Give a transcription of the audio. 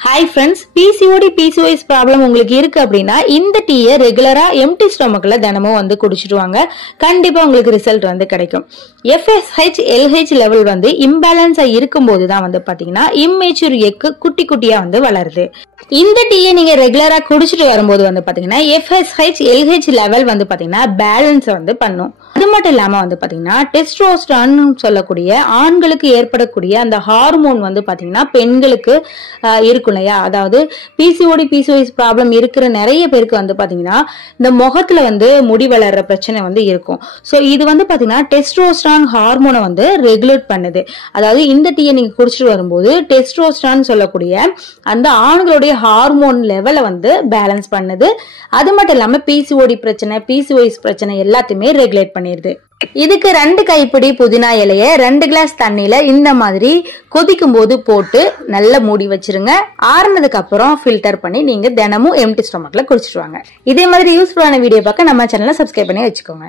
Hi friends, PCOD, PCOS problem உங்களுக்கு இருக்கு அப்படின்னா இந்த டீயை ரெகுலரா எம்டி ஸ்டொமக்ல தினமும் வந்து குடிச்சிட்டு வாங்க. கண்டிப்பா உங்களுக்கு ரிசல்ட் வந்து கிடைக்கும். FSH, LH லெவல் வந்து இம்பேலன்ஸா இருக்கும்போது தான் வந்து பாத்தீங்கன்னா இம்மெச்சூர் எக் குட்டி குட்டியா வந்து வளருது. இந்த டீயை நீங்க ரெகுலரா குடிச்சிட்டு வரும்போது வந்து பாத்தீங்கன்னா FSH, LH லெவல் வந்து பாத்தீங்கன்னா பேலன்ஸ் வந்து பண்ணும். அது மட்டும் இல்லாம வந்து பாத்தீங்கன்னா டெஸ்டோஸ்டரான் சொல்லக்கூடிய ஆண்களுக்கு ஏற்படக்கூடிய அந்த ஹார்மோன் வந்து பாத்தீங்கன்னா பெண்களுக்கு இருக்கும் இல்லையா, அதாவது பிசிஓடி பிசிஓஎஸ் ப்ராப்ளம் இருக்கிற நிறைய பேருக்கு வந்து பாத்தீங்கன்னா இந்த முகத்துல வந்து முடி வளர்ற பிரச்சனை வந்து இருக்கும். சோ இது வந்து பாத்தீங்கன்னா டெஸ்டோஸ்டரான் ஹார்மோனை வந்து ரெகுலேட் பண்ணுது. அதாவது இந்த டீயை நீங்க குடிச்சிட்டு வரும்போது டெஸ்டோஸ்டரான் சொல்லக்கூடிய அந்த ஆண்களுடைய ஹார்மோன் லெவலை வந்து பேலன்ஸ் பண்ணுது. அது மட்டும் இல்லாம பிசிஓடி பிரச்சனை, பிசிஓஎஸ் பிரச்சனை எல்லாத்தையுமே ரெகுலேட் பண்ணிடுது. இதுக்கு 2 கைப்பிடி புதினா இலைய 2 கிளாஸ் தண்ணியில இந்த மாதிரி கொதிக்கும் போது போட்டு நல்லா மூடி வச்சிருங்க. ஆறுனதுக்கு அப்புறம் ஃபில்டர் பண்ணி நீங்க தினமும் எம்டி ஸ்டொமக்ல குடிச்சிட்டு வாங்க. இதே மாதிரி யூஸ்ஃபுல்லான வீடியோ பார்க்க நம்ம சேனலை சப்ஸ்கிரைப் பண்ணி வச்சுக்கோங்க.